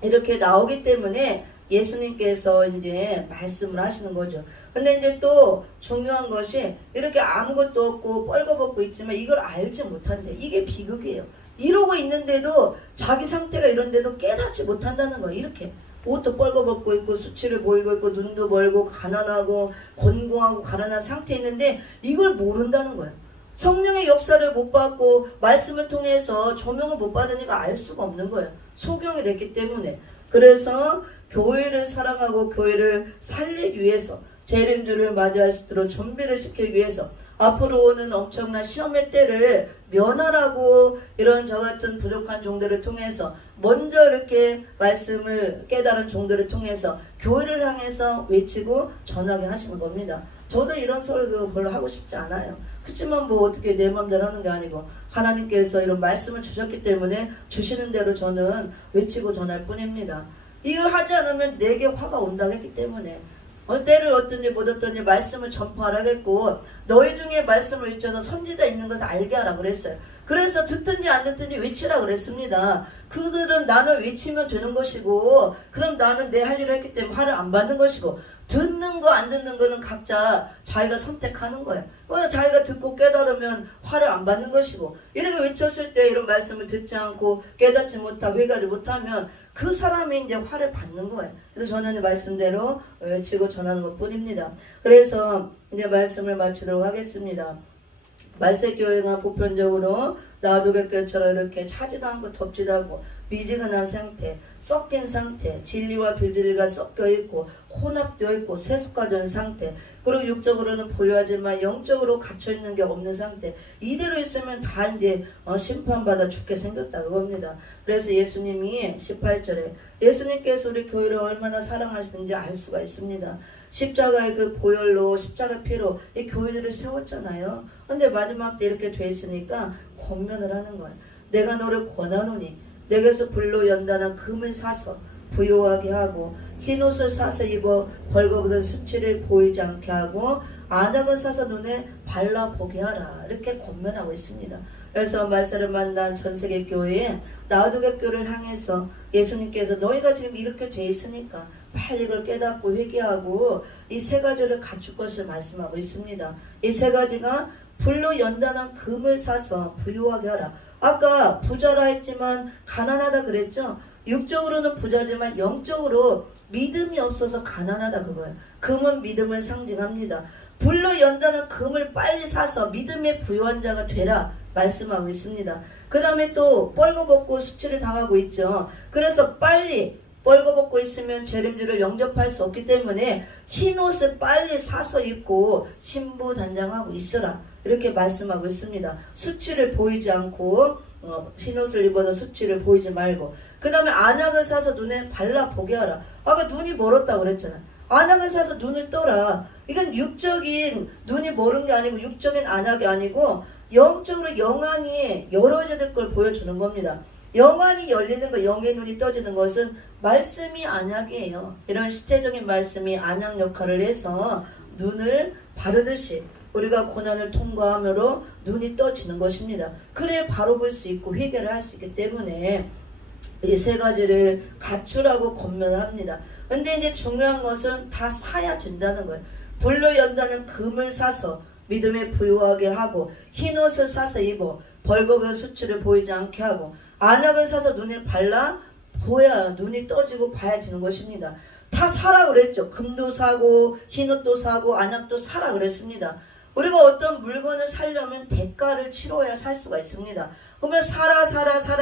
이렇게 나오기 때문에 예수님께서 이제 말씀을 하시는 거죠. 근데 이제 또 중요한 것이 이렇게 아무것도 없고 뻘거벗고 있지만 이걸 알지 못한대. 이게 비극이에요. 이러고 있는데도 자기 상태가 이런데도 깨닫지 못한다는 거예요. 이렇게 옷도 뻘거벗고 있고 수치를 보이고 있고 눈도 멀고 가난하고 곤고하고 가난한 상태에 있는데 이걸 모른다는 거예요. 성령의 역사를 못 받고 말씀을 통해서 조명을 못 받으니까 알 수가 없는 거예요. 소경이 됐기 때문에. 그래서 교회를 사랑하고 교회를 살리기 위해서 재림주를 맞이할 수 있도록 준비를 시키기 위해서 앞으로 오는 엄청난 시험의 때를 면하라고 이런 저 같은 부족한 종들을 통해서 먼저 이렇게 말씀을 깨달은 종들을 통해서 교회를 향해서 외치고 전하게 하시는 겁니다. 저도 이런 설교 별로 하고 싶지 않아요. 그렇지만 뭐 어떻게 내 맘대로 하는 게 아니고 하나님께서 이런 말씀을 주셨기 때문에 주시는 대로 저는 외치고 전할 뿐입니다. 이걸 하지 않으면 내게 화가 온다고 했기 때문에 때를 얻든지 못 얻든지 말씀을 전파하라겠고 너희 중에 말씀을 외쳐서 선지자 있는 것을 알게 하라 그랬어요. 그래서 듣든지 안 듣든지 외치라 그랬습니다. 그들은 나는 외치면 되는 것이고 그럼 나는 내 할 일을 했기 때문에 화를 안 받는 것이고 듣는 거 안 듣는 거는 각자 자기가 선택하는 거예요. 자기가 듣고 깨달으면 화를 안 받는 것이고 이렇게 외쳤을 때 이런 말씀을 듣지 않고 깨닫지 못하고 회개하지 못하면 그 사람이 이제 화를 받는 거예요. 그래서 저는 말씀대로 외치고 전하는 것 뿐입니다. 그래서 이제 말씀을 마치도록 하겠습니다. 말세교회가 보편적으로 나도객교회처럼 이렇게 차지도 않고 덥지도 않고 미지근한 상태, 섞인 상태, 진리와 비진리가 섞여 있고 혼합되어 있고 세속화된 상태, 그리고 육적으로는 보유하지만 영적으로 갇혀 있는 게 없는 상태. 이대로 있으면 다 이제 심판받아 죽게 생겼다 그겁니다. 그래서 예수님이 18절에 예수님께서 우리 교회를 얼마나 사랑하시는지 알 수가 있습니다. 십자가의 그 보혈로 십자가 피로 이 교회들을 세웠잖아요. 근데 마지막 때 이렇게 돼 있으니까 권면을 하는 거예요. 내가 너를 권하노니 내게서 불로 연단한 금을 사서 부요하게 하고 흰옷을 사서 입어 벌거벗은 수치를 보이지 않게 하고 안약을 사서 눈에 발라보게 하라 이렇게 권면하고 있습니다. 그래서 말세를 만난 전세계 교회에 나도객교를 향해서 예수님께서 너희가 지금 이렇게 돼 있으니까 빨리 이걸 깨닫고 회개하고 이 세 가지를 갖출 것을 말씀하고 있습니다. 이 세 가지가 불로 연단한 금을 사서 부유하게 하라. 아까 부자라 했지만 가난하다 그랬죠. 육적으로는 부자지만 영적으로 믿음이 없어서 가난하다 그거예요. 금은 믿음을 상징합니다. 불로 연다는 금을 빨리 사서 믿음의 부유한 자가 되라 말씀하고 있습니다. 그 다음에 또 뻘거벗고 수치를 당하고 있죠. 그래서 빨리 뻘거벗고 있으면 재림주를 영접할 수 없기 때문에 흰옷을 빨리 사서 입고 신부단장하고 있으라 이렇게 말씀하고 있습니다. 수치를 보이지 않고 흰옷을 입어서 수치를 보이지 말고 그 다음에 안약을 사서 눈에 발라보게 하라. 아까 눈이 멀었다고 그랬잖아요. 안약을 사서 눈을 떠라. 이건 육적인 눈이 멀은 게 아니고 육적인 안약이 아니고 영적으로 영안이 열어질 걸 보여주는 겁니다. 영안이 열리는 것, 영의 눈이 떠지는 것은 말씀이 안약이에요. 이런 시대적인 말씀이 안약 역할을 해서 눈을 바르듯이 우리가 고난을 통과함으로 눈이 떠지는 것입니다. 그래 바로 볼 수 있고 회개를 할 수 있기 때문에 이 세 가지를 갖추라고 권면을 합니다. 근데 이제 중요한 것은 다 사야 된다는 거예요. 불로 연다는 금을 사서 믿음에 부유하게 하고 흰옷을 사서 입어 벌거벗은 수치를 보이지 않게 하고 안약을 사서 눈에 발라 보야 눈이 떠지고 봐야 되는 것입니다. 다 사라 그랬죠. 금도 사고 흰옷도 사고 안약도 사라 그랬습니다. 우리가 어떤 물건을 사려면 대가를 치러야 살 수가 있습니다. 그러면 사라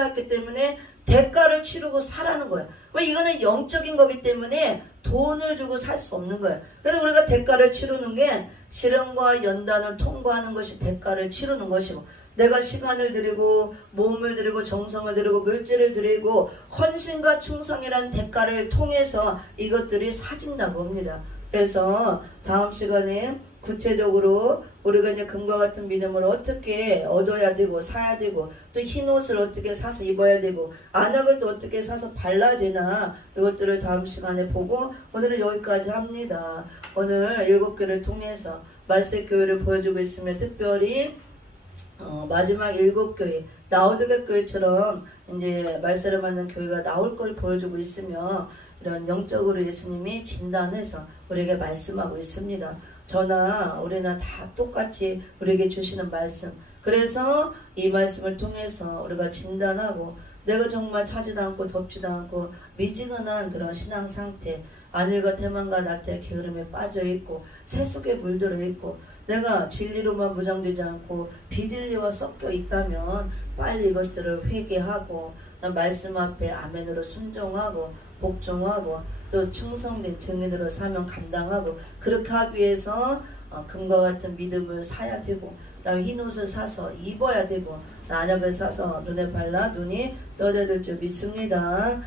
했기 때문에 대가를 치르고 사라는 거예요. 왜 이거는 영적인 거기 때문에 돈을 주고 살 수 없는 거예요. 그래서 우리가 대가를 치르는 게 시련과 연단을 통과하는 것이 대가를 치르는 것이고 내가 시간을 들이고 몸을 들이고 정성을 들이고 물질을 들이고 헌신과 충성이라는 대가를 통해서 이것들이 사진다고 합니다. 그래서 다음 시간에 구체적으로 우리가 이제 금과 같은 믿음을 어떻게 얻어야 되고 사야 되고 또 흰옷을 어떻게 사서 입어야 되고 안약을 또 어떻게 사서 발라야 되나 이것들을 다음 시간에 보고 오늘은 여기까지 합니다. 오늘 7교를 통해서 말세교회를 보여주고 있으며 특별히 마지막 7교회 나우드겟 교회처럼 이제 말세를 받는 교회가 나올 걸 보여주고 있으며 이런 영적으로 예수님이 진단해서 우리에게 말씀하고 있습니다. 저나 우리나 다 똑같이 우리에게 주시는 말씀. 그래서 이 말씀을 통해서 우리가 진단하고 내가 정말 차지도 않고 덥지도 않고 미지근한 그런 신앙 상태, 안일과 태만과 나태의 게으름에 빠져있고 세속에 물들어 있고 내가 진리로만 무장되지 않고 비진리와 섞여 있다면 빨리 이것들을 회개하고 말씀 앞에 아멘으로 순종하고 복종하고 또 충성된 증인으로 사명 감당하고 그렇게 하기 위해서 금과 같은 믿음을 사야 되고 그다음에 흰옷을 사서 입어야 되고 안약을 사서 눈에 발라 눈이 떠져들 줄 믿습니다.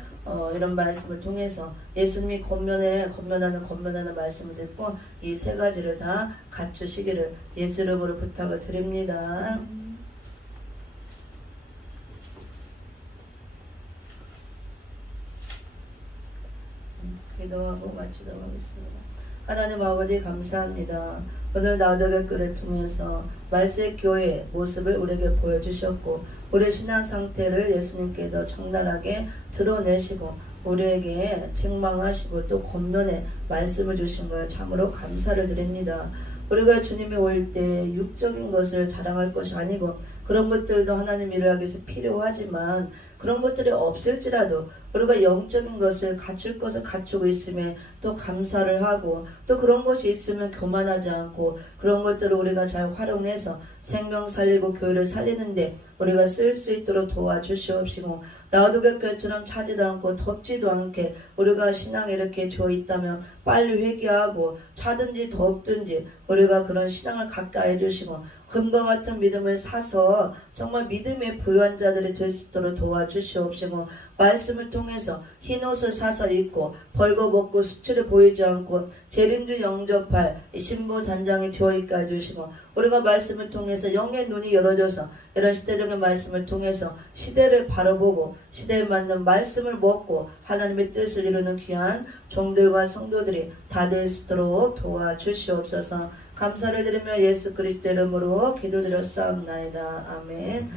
이런 말씀을 통해서 예수님이 권면하는 말씀을 듣고 이 세 가지를 다 갖추시기를 예수 이름으로 부탁을 드립니다. 기도하고 마치도록 하겠습니다. 하나님 아버지 감사합니다. 오늘 나우덕의 글을 통해서 말세 교회의 모습을 우리에게 보여주셨고 우리 신앙 상태를 예수님께서 청단하게 드러내시고 우리에게 책망하시고 또 권면의 말씀을 주신 걸 참으로 감사를 드립니다. 우리가 주님이 올 때 육적인 것을 자랑할 것이 아니고 그런 것들도 하나님 일을 하기 위해서 필요하지만 그런 것들이 없을지라도 우리가 영적인 것을 갖출 것을 갖추고 있음에 또 감사를 하고 또 그런 것이 있으면 교만하지 않고 그런 것들을 우리가 잘 활용해서 생명 살리고 교회를 살리는데 우리가 쓸 수 있도록 도와주시옵시고 나우두개 교회처럼 차지도 않고 덥지도 않게 우리가 신앙이 이렇게 되어 있다면 빨리 회개하고 차든지 덥든지 우리가 그런 신앙을 갖게 해주시고 금과 같은 믿음을 사서 정말 믿음의 부유한 자들이 될 수 있도록 도와주시옵시고 말씀을 통해서 흰옷을 사서 입고 벌거벗고 수치를 보이지 않고 재림주 영접할 신부 단장이 되어 있게 해주시고 우리가 말씀을 통해서 영의 눈이 열어져서 이런 시대적인 말씀을 통해서 시대를 바라보고 시대에 맞는 말씀을 먹고 하나님의 뜻을 이루는 귀한 종들과 성도들이 다 될 수 있도록 도와주시옵소서. 감사를 드리며 예수 그리스도 이름으로 기도드렸사옵나이다. 아멘.